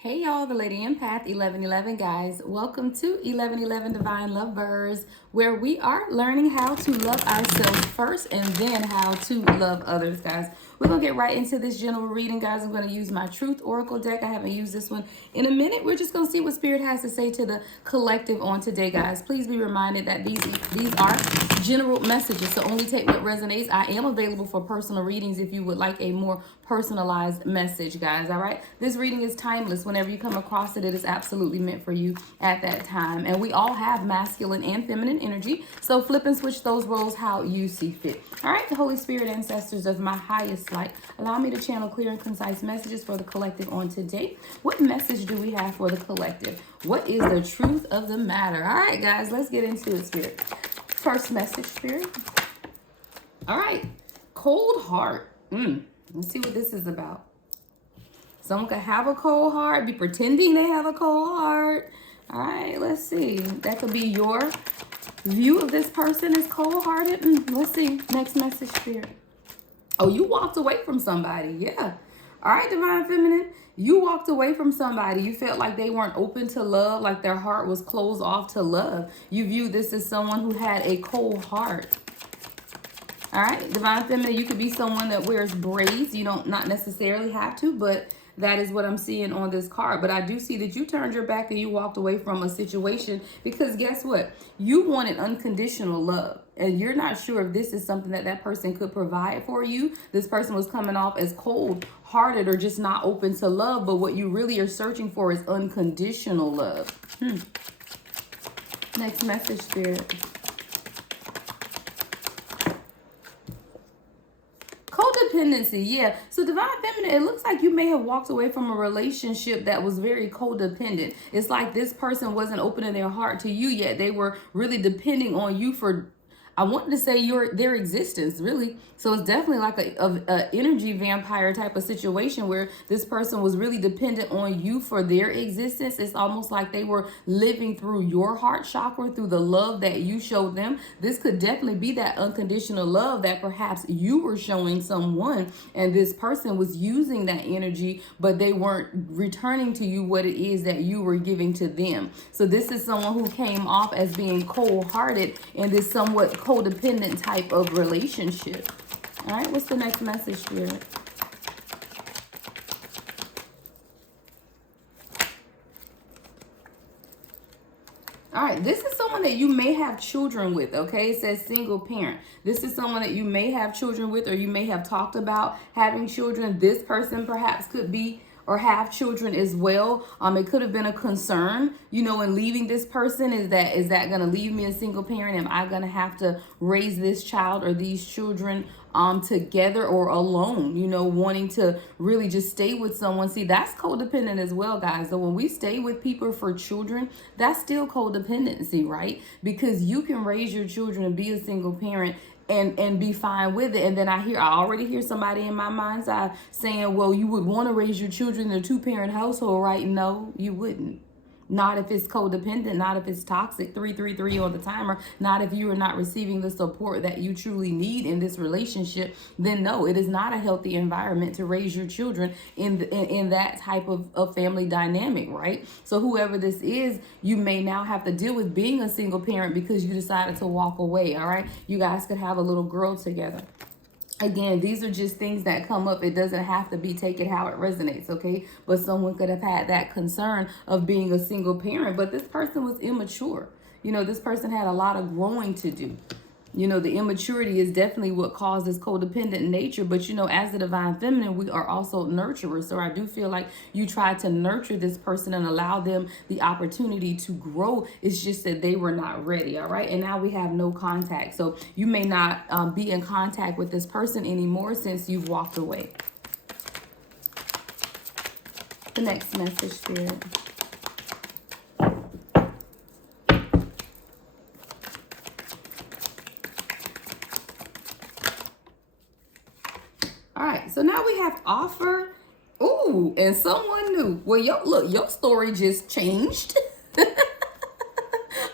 Hey y'all, the Lady Empath 1111 guys. Welcome to 1111 Divine Lovers, where we are learning how to love ourselves first and then how to love others, guys. We're going to get right into this general reading, guys. I'm going to use my Truth Oracle deck. I haven't used this one in a minute. We're just going to see what Spirit has to say to the collective on today, guys. Please be reminded that these are general messages, so only take what resonates. I am available for personal readings if you would like a more personalized message, guys. All right, this reading is timeless. Whenever you come across it, it is absolutely meant for you at that time. And we all have masculine and feminine energy, so flip and switch those roles how you see fit. All right, the Holy Spirit, ancestors of my highest light, allow me to channel clear and concise messages for the collective on today. What message do we have for the collective? What is the truth of the matter? All right, guys, let's get into it, Spirit. First message, Spirit. All right, cold heart. Let's see what this is about. Someone could have a cold heart, be pretending they have a cold heart. All right, let's see. That could be your view of this person as cold-hearted. Let's see. Next message, Spirit. Oh, you walked away from somebody. Yeah. All right, Divine Feminine. You walked away from somebody. You felt like they weren't open to love, like their heart was closed off to love. You viewed this as someone who had a cold heart. All right, Divine Feminine, you could be someone that wears braids. You don't not necessarily have to, but that is what I'm seeing on this card. But I do see that you turned your back and you walked away from a situation because guess what? You wanted unconditional love. And you're not sure if this is something that that person could provide for you. This person was coming off as cold-hearted or just not open to love. But what you really are searching for is unconditional love. Next message, Spirit. Codependency, yeah. So Divine Feminine, it looks like you may have walked away from a relationship that was very codependent. It's like this person wasn't opening their heart to you yet. They were really depending on you for, I wanted to say their existence, really. So it's definitely like a energy vampire type of situation where this person was really dependent on you for their existence. It's almost like they were living through your heart chakra, through the love that you showed them. This could definitely be that unconditional love that perhaps you were showing someone, and this person was using that energy, but they weren't returning to you what it is that you were giving to them. So this is someone who came off as being cold-hearted in this somewhat codependent type of relationship. All right, what's the next message, Spirit? All right, this is someone that you may have children with, okay? It says single parent. This is someone that you may have children with, or you may have talked about having children. This person perhaps could be or have children as well. It could have been a concern, you know, in leaving this person. Is that going to leave me a single parent? Am I going to have to raise this child or these children together or alone, you know, wanting to really just stay with someone? See, that's codependent as well, guys. So when we stay with people for children, that's still codependency, right? Because you can raise your children and be a single parent and be fine with it. And then I already hear somebody in my mind's eye saying, well, you would want to raise your children in a two-parent household, right? No, you wouldn't. Not if it's codependent, not if it's toxic, 333 on the timer, not if you are not receiving the support that you truly need in this relationship. Then no, it is not a healthy environment to raise your children in that type of family dynamic, right? So whoever this is, you may now have to deal with being a single parent because you decided to walk away, all right? You guys could have a little girl together. Again, these are just things that come up. It doesn't have to be take it how it resonates, okay? But someone could have had that concern of being a single parent, but this person was immature. You know, this person had a lot of growing to do. You know, the immaturity is definitely what caused this codependent nature. But, you know, as the Divine Feminine, we are also nurturers. So I do feel like you tried to nurture this person and allow them the opportunity to grow. It's just that they were not ready. All right. And now we have no contact. So you may not be in contact with this person anymore since you've walked away. The next message, Spirit. All right, so now we have offer. Ooh, and someone new. Well, your story just changed.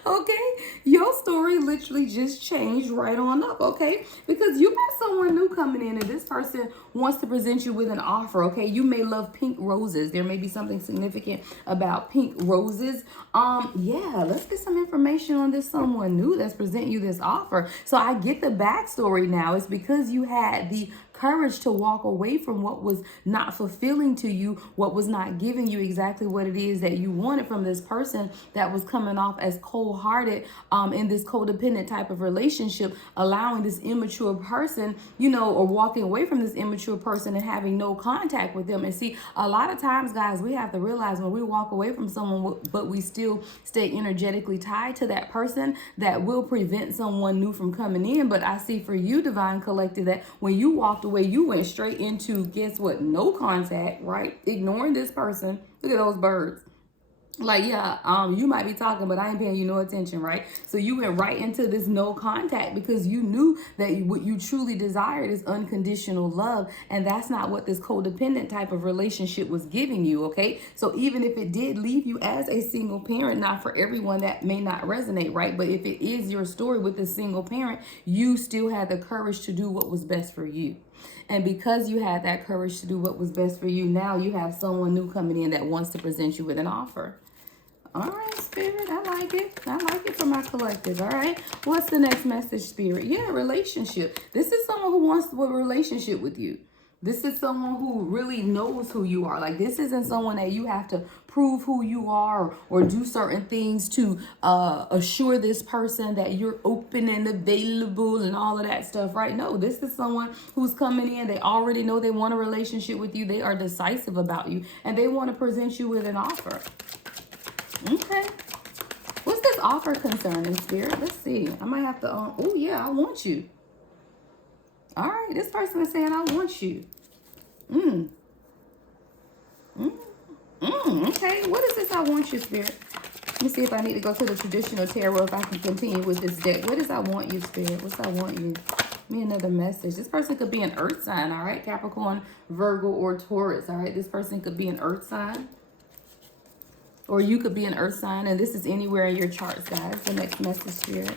Okay, Your story literally just changed right on up, okay? Because you got someone new coming in, and this person wants to present you with an offer, okay? You may love pink roses. There may be something significant about pink roses. Yeah, let's get some information on this someone new that's presenting you this offer. So I get the backstory now. It's because you had the courage to walk away from what was not fulfilling to you, what was not giving you exactly what it is that you wanted from this person that was coming off as cold-hearted in this codependent type of relationship, allowing this immature person, or walking away from this immature person and having no contact with them. And see, a lot of times, guys, we have to realize when we walk away from someone, but we still stay energetically tied to that person, that will prevent someone new from coming in. But I see for you, Divine Collective, that when you walked away, you went straight into, guess what? No contact, right? Ignoring this person. Look at those birds. Like, yeah, you might be talking, but I ain't paying you no attention, right? So you went right into this no contact because you knew that what you truly desired is unconditional love. And that's not what this codependent type of relationship was giving you, okay? So even if it did leave you as a single parent, not for everyone that may not resonate, right? But if it is your story with a single parent, you still had the courage to do what was best for you. And because you had that courage to do what was best for you, now you have someone new coming in that wants to present you with an offer. All right, Spirit, I like it. I like it for my collective, all right? What's the next message, Spirit? Yeah, relationship. This is someone who wants a relationship with you. This is someone who really knows who you are. Like, this isn't someone that you have to prove who you are or do certain things to assure this person that you're open and available and all of that stuff, right? No, this is someone who's coming in. They already know they want a relationship with you. They are decisive about you, and they want to present you with an offer. Okay. What's this offer concerning, Spirit? Let's see. I might have to, oh yeah, I want you. All right. This person is saying, I want you. Okay. What is this I want you, Spirit? Let me see if I need to go to the traditional tarot, if I can continue with this deck. What is I want you, Spirit? What's I want you? Give me another message. This person could be an earth sign, all right? Capricorn, Virgo, or Taurus, all right? This person could be an earth sign. Or you could be an earth sign, and this is anywhere in your charts, guys. The next message, Spirit.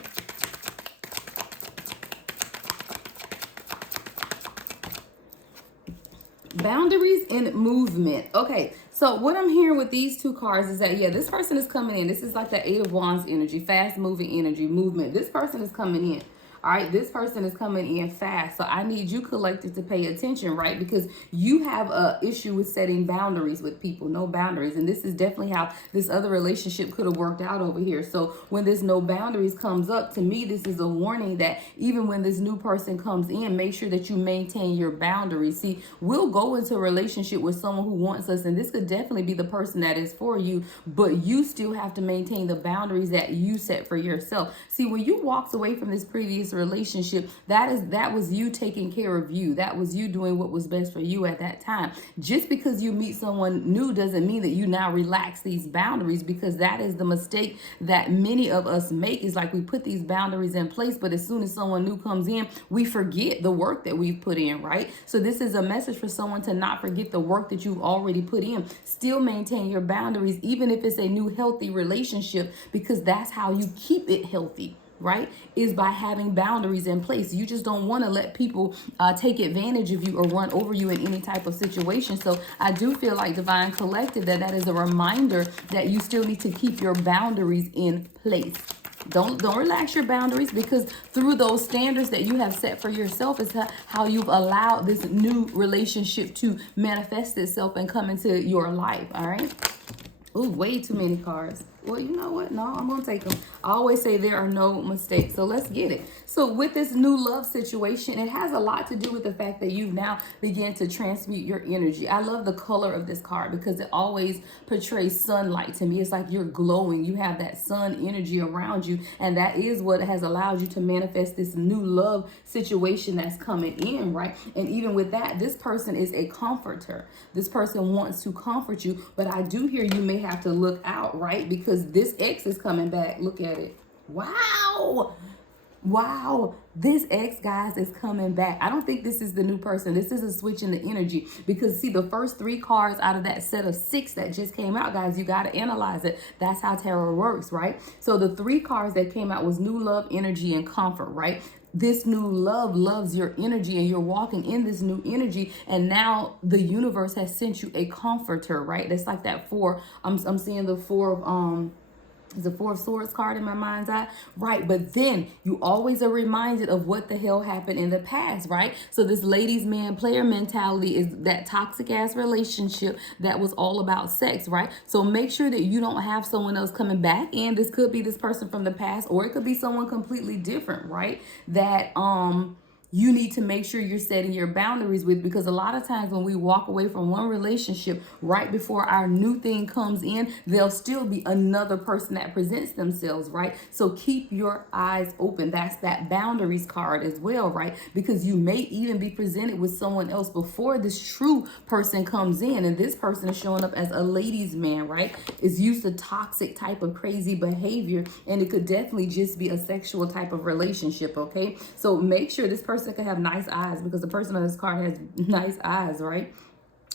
Boundaries and movement. Okay, so what I'm hearing with these two cards is that, yeah, this person is coming in. This is like the Eight of Wands energy, fast-moving energy, movement. This person is coming in. All right, this person is coming in fast. So I need you, collective, to pay attention, right? Because you have a issue with setting boundaries with people, no boundaries. And this is definitely how this other relationship could have worked out over here. So when this no boundaries comes up, to me, this is a warning that even when this new person comes in, make sure that you maintain your boundaries. See, we'll go into a relationship with someone who wants us, and this could definitely be the person that is for you, but you still have to maintain the boundaries that you set for yourself. See, when you walked away from this previous relationship, that was you taking care of you. That was you doing what was best for you at that time. Just because you meet someone new doesn't mean that you now relax these boundaries, because that is the mistake that many of us make. Is like we put these boundaries in place, but as soon as someone new comes in, we forget the work that we've put in, right? So this is a message for someone to not forget the work that you've already put in. Still maintain your boundaries, even if it's a new healthy relationship, because that's how you keep it healthy, right? Is by having boundaries in place. You just don't want to let people take advantage of you or run over you in any type of situation. So I do feel like, Divine Collective, that is a reminder that you still need to keep your boundaries in place. Don't relax your boundaries, because through those standards that you have set for yourself is how you've allowed this new relationship to manifest itself and come into your life. All right. Ooh, way too many cards. Well, you know what? No, I'm going to take them. I always say there are no mistakes. So let's get it. So with this new love situation, it has a lot to do with the fact that you've now began to transmute your energy. I love the color of this card because it always portrays sunlight to me. It's like you're glowing. You have that sun energy around you. And that is what has allowed you to manifest this new love situation that's coming in, right? And even with that, this person is a comforter. This person wants to comfort you. But I do hear you may have to look out, right? Because this ex is coming back. Look at it. Wow. Wow. This ex, guys, is coming back. I don't think this is the new person. This is a switch in the energy, because see, the first 3 cards out of that set of 6 that just came out, guys, you got to analyze it. That's how tarot works, right? So the 3 cards that came out was new love, energy, and comfort, right? This new love loves your energy, and you're walking in this new energy, and now the universe has sent you a comforter, right? That's like that 4. I'm seeing the 4 of the 4 of Swords card in my mind's eye, right? But then you always are reminded of what the hell happened in the past, right? So this ladies man player mentality is that toxic ass relationship that was all about sex, right? So make sure that you don't have someone else coming back in. This could be this person from the past, or it could be someone completely different, right? That you need to make sure you're setting your boundaries with, because a lot of times when we walk away from one relationship, right before our new thing comes in, there'll still be another person that presents themselves, right? So keep your eyes open. That's that boundaries card as well, right? Because you may even be presented with someone else before this true person comes in, and this person is showing up as a ladies man, right? Is used to toxic type of crazy behavior, and it could definitely just be a sexual type of relationship, okay? So make sure this person can have nice eyes, because the person on this card has nice eyes, right?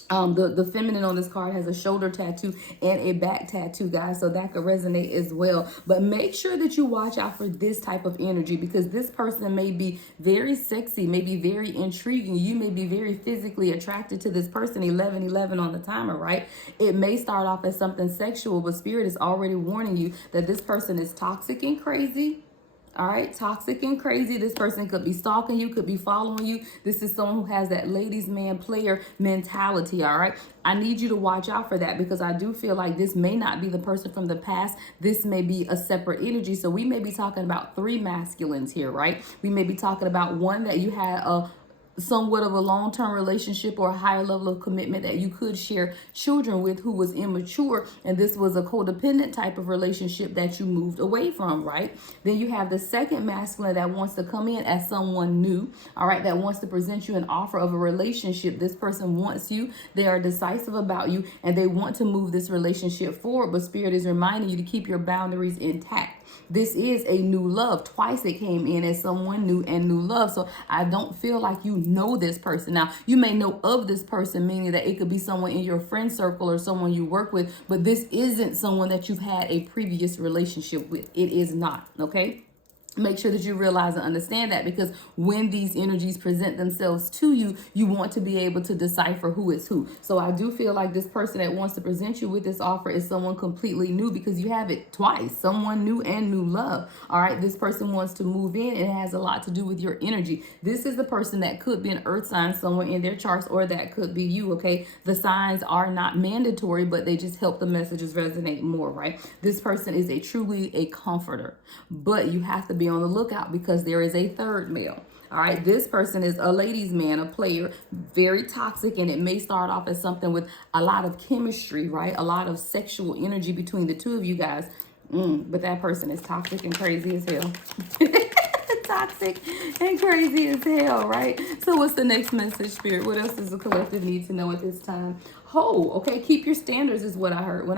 The feminine on this card has a shoulder tattoo and a back tattoo, guys, so that could resonate as well. But make sure that you watch out for this type of energy, because this person may be very sexy, may be very intriguing. You may be very physically attracted to this person. 1111 on the timer, right? It may start off as something sexual, but Spirit is already warning you that this person is toxic and crazy. All right, toxic and crazy. This person could be stalking you, could be following you. This is someone who has that ladies man player mentality. All right, I need you to watch out for that, because I do feel like this may not be the person from the past. This may be a separate energy. So we may be talking about 3 masculines here, right? We may be talking about one that you had a somewhat of a long-term relationship or a higher level of commitment that you could share children with, who was immature, and this was a codependent type of relationship that you moved away from, right? Then you have the second masculine that wants to come in as someone new, all right, that wants to present you an offer of a relationship. This person wants you, they are decisive about you, and they want to move this relationship forward, but Spirit is reminding you to keep your boundaries intact. This is a new love. Twice it came in as someone new and new love. So I don't feel like you know this person. Now, you may know of this person, meaning that it could be someone in your friend circle or someone you work with, but this isn't someone that you've had a previous relationship with. It is not, okay? Make sure that you realize and understand that, because when these energies present themselves to you, you want to be able to decipher who is who. So I do feel like this person that wants to present you with this offer is someone completely new, because you have it twice, someone new and new love. All right, this person wants to move in, and it has a lot to do with your energy. This is the person that could be an earth sign somewhere in their charts, or that could be you, okay? The signs are not mandatory, but they just help the messages resonate more, right? This person is truly a comforter, but you have to be on the lookout, because there is a third male. All right, this person is a ladies man, a player, very toxic, and it may start off as something with a lot of chemistry, right? A lot of sexual energy between the two of you guys. But that person is toxic and crazy as hell. Toxic and crazy as hell, right? So what's the next message, Spirit? What else does the collective need to know at this time? Whole, okay? Keep your standards is what I heard. When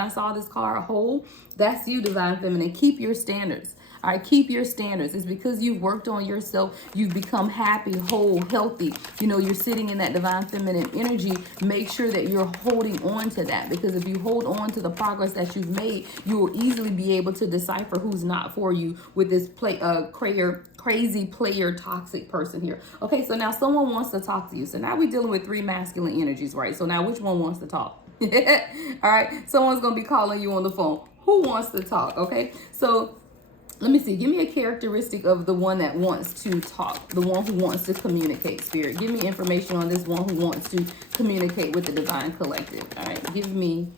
I saw this card, whole, that's you, Divine Feminine. Keep your standards. All right, keep your standards. It's because you've worked on yourself. You've become happy, whole, healthy. You know, you're sitting in that Divine Feminine energy. Make sure that you're holding on to that, because if you hold on to the progress that you've made, you will easily be able to decipher who's not for you with this crazy player, toxic person here. Okay, so now someone wants to talk to you. So now we're dealing with 3 masculine energies, right? So now which one wants to talk? All right, someone's going to be calling you on the phone. Who wants to talk? Okay, so let me see. Give me a characteristic of the one that wants to talk, the one who wants to communicate, Spirit. Give me information on this one who wants to communicate with the Divine Collective. All right, give me.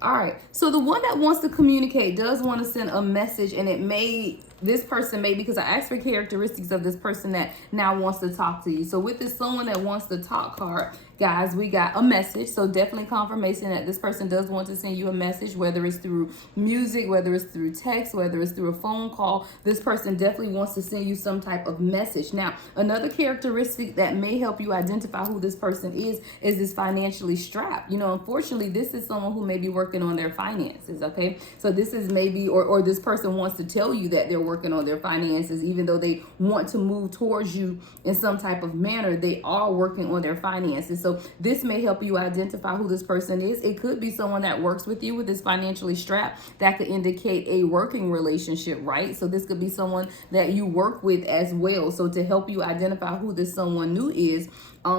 All right, so the one that wants to communicate does want to send a message, and it may this person may, because I asked for characteristics of this person that now wants to talk to you. So with this someone that wants to talk card, guys, we got a message. So definitely confirmation that this person does want to send you a message, whether it's through music, whether it's through text, whether it's through a phone call. This person definitely wants to send you some type of message. Now, another characteristic that may help you identify who this person is this financially strapped. You know, unfortunately, this is someone who may be working on their finances, okay? So this is maybe, or this person wants to tell you that they're working on their finances, even though they want to move towards you in some type of manner, they are working on their finances. So this may help you identify who this person is. It could be someone that works with you with this financially strapped. That could indicate a working relationship, right? So this could be someone that you work with as well. So to help you identify who this someone new is,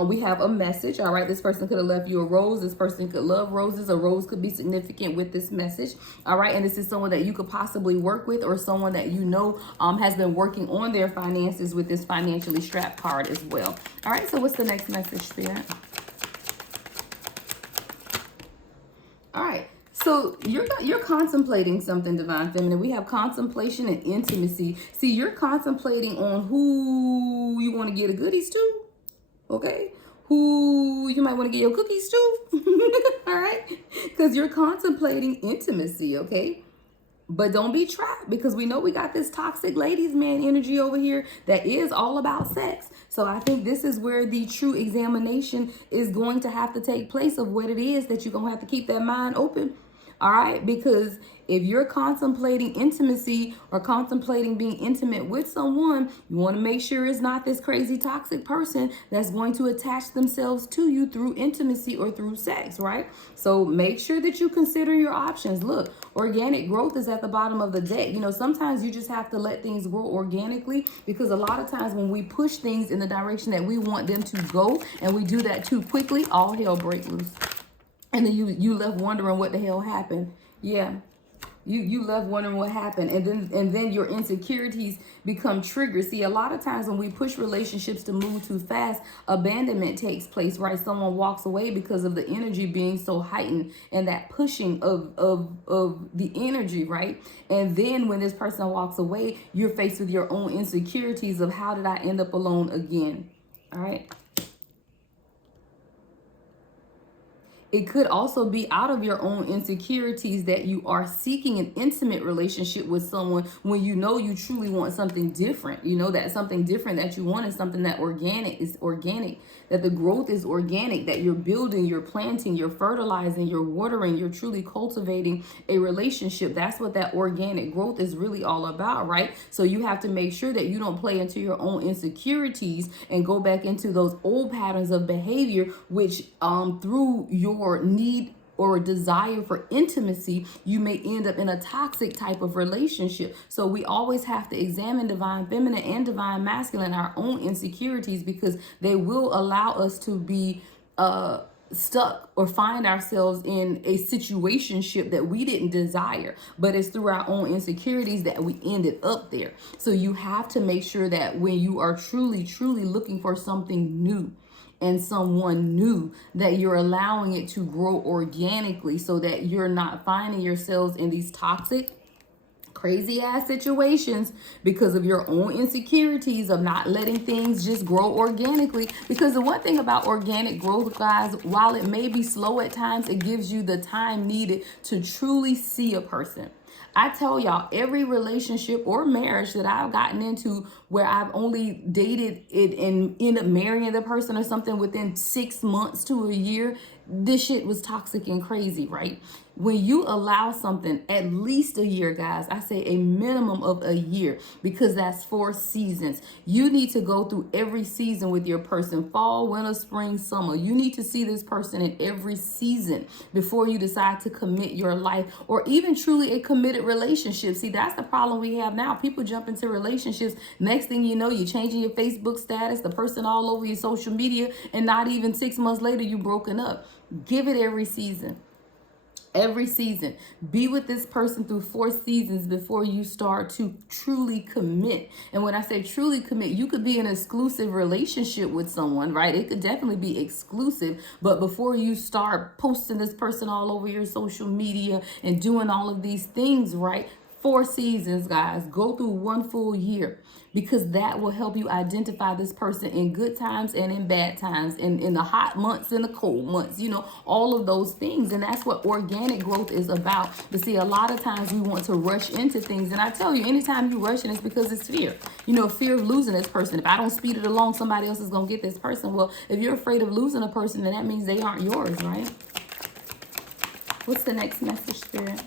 we have a message. All right, this person could have left you a rose. This person could love roses. A rose could be significant with this message. All right, and this is someone that you could possibly work with, or someone that you know has been working on their finances with this financially strapped card as well. All right, so what's the next message, Spirit? All right. So you're contemplating something, Divine Feminine. We have contemplation and intimacy. See, you're contemplating on who you want to get the goodies to. Okay, who you might want to get your cookies to. All right, because you're contemplating intimacy. Okay, but don't be trapped, because we know we got this toxic ladies man energy over here that is all about sex. So I think this is where the true examination is going to have to take place of what it is that you're gonna have to keep that mind open. All right, because if you're contemplating intimacy or contemplating being intimate with someone, you want to make sure it's not this crazy toxic person that's going to attach themselves to you through intimacy or through sex, right? So make sure that you consider your options. Look, organic growth is at the bottom of the deck. You know, sometimes you just have to let things grow organically, because a lot of times when we push things in the direction that we want them to go and we do that too quickly, all hell breaks loose. And then you left wondering what the hell happened. Yeah. You left wondering what happened. And then your insecurities become triggers. See, a lot of times when we push relationships to move too fast, abandonment takes place, right? Someone walks away because of the energy being so heightened and that pushing of the energy, right? And then when this person walks away, you're faced with your own insecurities of, how did I end up alone again? All right. It could also be out of your own insecurities that you are seeking an intimate relationship with someone when you know you truly want something different. You know that something different that you want is something that is organic, that the growth is organic, that you're building, you're planting, you're fertilizing, you're watering, you're truly cultivating a relationship. That's what that organic growth is really all about, right? So you have to make sure that you don't play into your own insecurities and go back into those old patterns of behavior, which through your need or desire for intimacy, you may end up in a toxic type of relationship. So we always have to examine Divine Feminine and Divine Masculine, our own insecurities, because they will allow us to be stuck or find ourselves in a situationship that we didn't desire, but it's through our own insecurities that we ended up there. So you have to make sure that when you are truly looking for something new and someone new, that you're allowing it to grow organically, so that you're not finding yourselves in these toxic, crazy ass situations because of your own insecurities of not letting things just grow organically. Because the one thing about organic growth, guys, while it may be slow at times, it gives you the time needed to truly see a person. I tell y'all, every relationship or marriage that I've gotten into where I've only dated it and end up marrying the person or something within 6 months to a year, this shit was toxic and crazy, right? When you allow something at least a year, guys, I say a minimum of a year, because that's 4 seasons. You need to go through every season with your person: fall, winter, spring, summer. You need to see this person in every season before you decide to commit your life, or even truly a committed relationship. See, that's the problem we have now. People jump into relationships. Next thing you know, you're changing your Facebook status, the person all over your social media, and not even 6 months later, you broken up. Give it every season. Every season. Be with this person through 4 seasons before you start to truly commit. And when I say truly commit, you could be in an exclusive relationship with someone, right? It could definitely be exclusive, but before you start posting this person all over your social media and doing all of these things, right? 4 seasons, guys. Go through 1 full year, because that will help you identify this person in good times and in bad times, in the hot months and the cold months, you know, all of those things. And that's what organic growth is about. But see, a lot of times we want to rush into things. And I tell you, anytime you rush in, it's because it's fear. You know, fear of losing this person. If I don't speed it along, somebody else is going to get this person. Well, if you're afraid of losing a person, then that means they aren't yours, right? What's the next message, Spirit?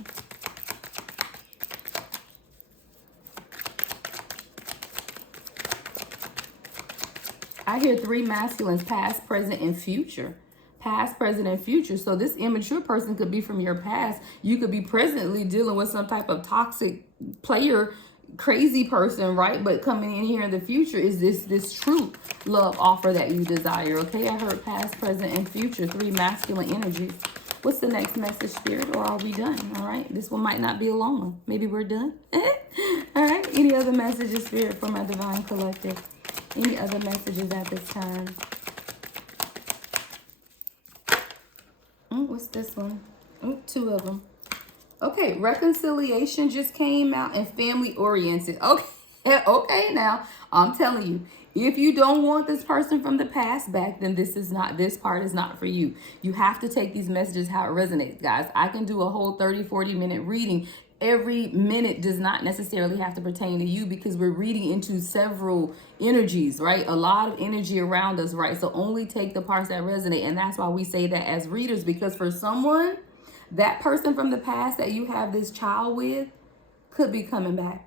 I hear 3 masculines, past, present, and future. Past, present, and future. So this immature person could be from your past. You could be presently dealing with some type of toxic player, crazy person, right? But coming in here in the future is this true love offer that you desire. Okay, I heard past, present, and future. 3 masculine energies. What's the next message, Spirit? Or are we done? All right. This one might not be a long one. Maybe we're done. All right. Any other messages, Spirit, for my Divine Collective? Any other messages at this time? What's this one? 2 of them. Okay, reconciliation just came out, and family oriented. Okay, okay, now I'm telling you, if you don't want this person from the past back, then this part is not for you. You have to take these messages how it resonates, guys. I can do a whole 30-40 minute reading. Every minute does not necessarily have to pertain to you, because we're reading into several energies, right? A lot of energy around us, right? So only take the parts that resonate. And that's why we say that as readers, because for someone, that person from the past that you have this child with could be coming back.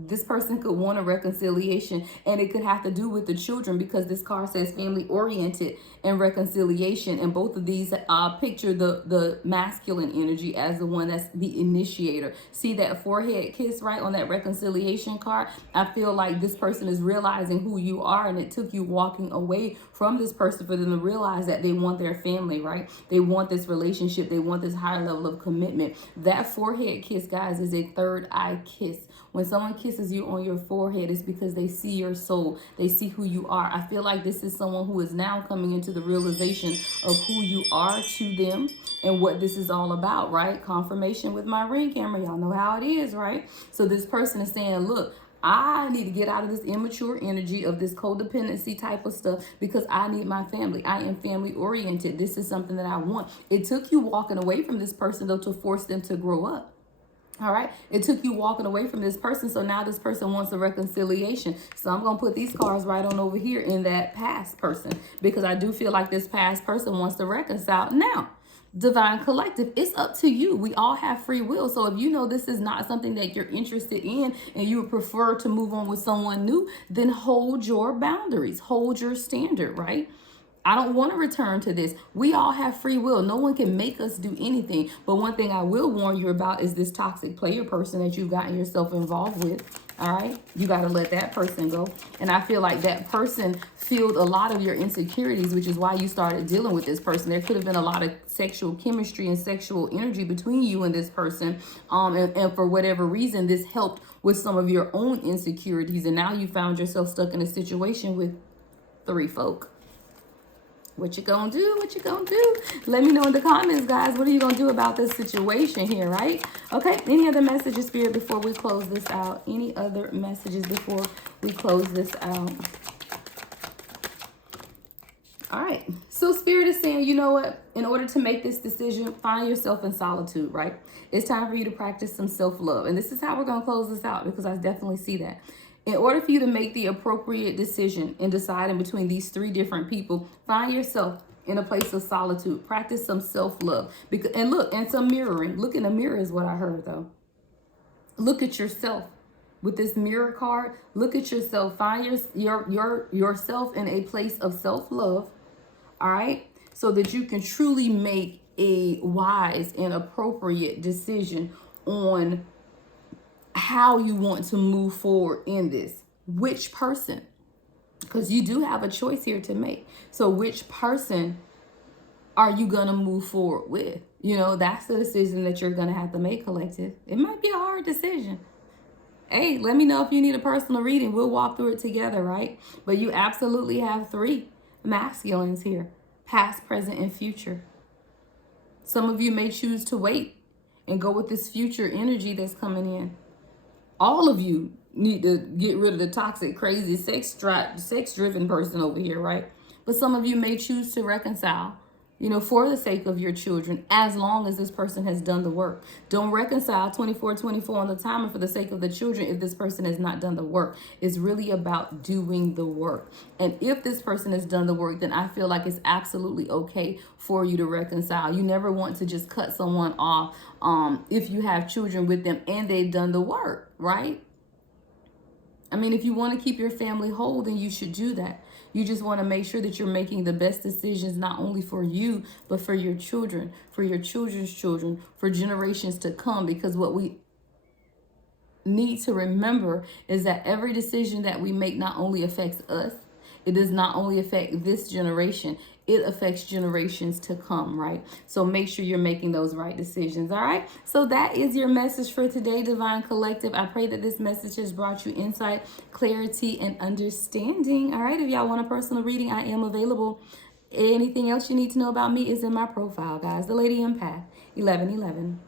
This person could want a reconciliation, and it could have to do with the children, because this card says family oriented and reconciliation. And both of these picture the masculine energy as the one that's the initiator. See that forehead kiss right on that reconciliation card? I feel like this person is realizing who you are, and it took you walking away from this person for them to realize that they want their family, right? They want this relationship. They want this higher level of commitment. That forehead kiss, guys, is a third eye kiss. When someone kisses you on your forehead, it's because they see your soul. They see who you are. I feel like this is someone who is now coming into the realization of who you are to them and what this is all about, right? Confirmation with my ring camera. Y'all know how it is, right? So this person is saying, look, I need to get out of this immature energy of this codependency type of stuff, because I need my family. I am family oriented. This is something that I want. It took you walking away from this person, though, to force them to grow up. All right. It took you walking away from this person. So now this person wants a reconciliation. So I'm going to put these cards right on over here in that past person, because I do feel like this past person wants to reconcile. Now, Divine Collective, it's up to you. We all have free will. So if you know this is not something that you're interested in and you would prefer to move on with someone new, then hold your boundaries, hold your standard, right? I don't want to return to this. We all have free will. No one can make us do anything. But one thing I will warn you about is this toxic player person that you've gotten yourself involved with. All right. You got to let that person go. And I feel like that person filled a lot of your insecurities, which is why you started dealing with this person. There could have been a lot of sexual chemistry and sexual energy between you and this person. And for whatever reason, this helped with some of your own insecurities. And now you found yourself stuck in a situation with 3 folk. What you gonna do? What you gonna do? Let me know in the comments, guys. What are you gonna do about this situation here, right? Okay, any other messages, Spirit, before we close this out? Any other messages before we close this out? All right, so Spirit is saying, you know what? In order to make this decision, find yourself in solitude, right? It's time for you to practice some self-love. And this is how we're gonna close this out, because I definitely see that. In order for you to make the appropriate decision in deciding between these 3 different people, find yourself in a place of solitude. Practice some self-love. And some mirroring. Look in the mirror is what I heard, though. Look at yourself. With this mirror card, look at yourself. Find yourself in a place of self-love, all right? So that you can truly make a wise and appropriate decision on how you want to move forward in this. Which person? Because you do have a choice here to make. So which person are you going to move forward with? You know, that's the decision that you're going to have to make, collective. It might be a hard decision. Hey, let me know if you need a personal reading. We'll walk through it together, right? But you absolutely have 3 masculines here. Past, present, and future. Some of you may choose to wait and go with this future energy that's coming in. all of you need to get rid of the toxic, crazy, sex-driven person over here, right? But some of you may choose to reconcile, for the sake of your children, as long as this person has done the work. Don't reconcile 24/24 on the timer for the sake of the children if this person has not done the work. It's really about doing the work. And if this person has done the work, then I feel like it's absolutely okay for you to reconcile. You never want to just cut someone off if you have children with them and they've done the work, right? I mean, if you want to keep your family whole, then you should do that. You just want to make sure that you're making the best decisions, not only for you, but for your children, for your children's children, for generations to come. Because what we need to remember is that every decision that we make not only affects us, it does not only affect this generation, it affects generations to come, right? So make sure you're making those right decisions, all right? So that is your message for today, Divine Collective. I pray that this message has brought you insight, clarity, and understanding, all right? If y'all want a personal reading, I am available. Anything else you need to know about me is in my profile, guys. The Lady Empath, 1111.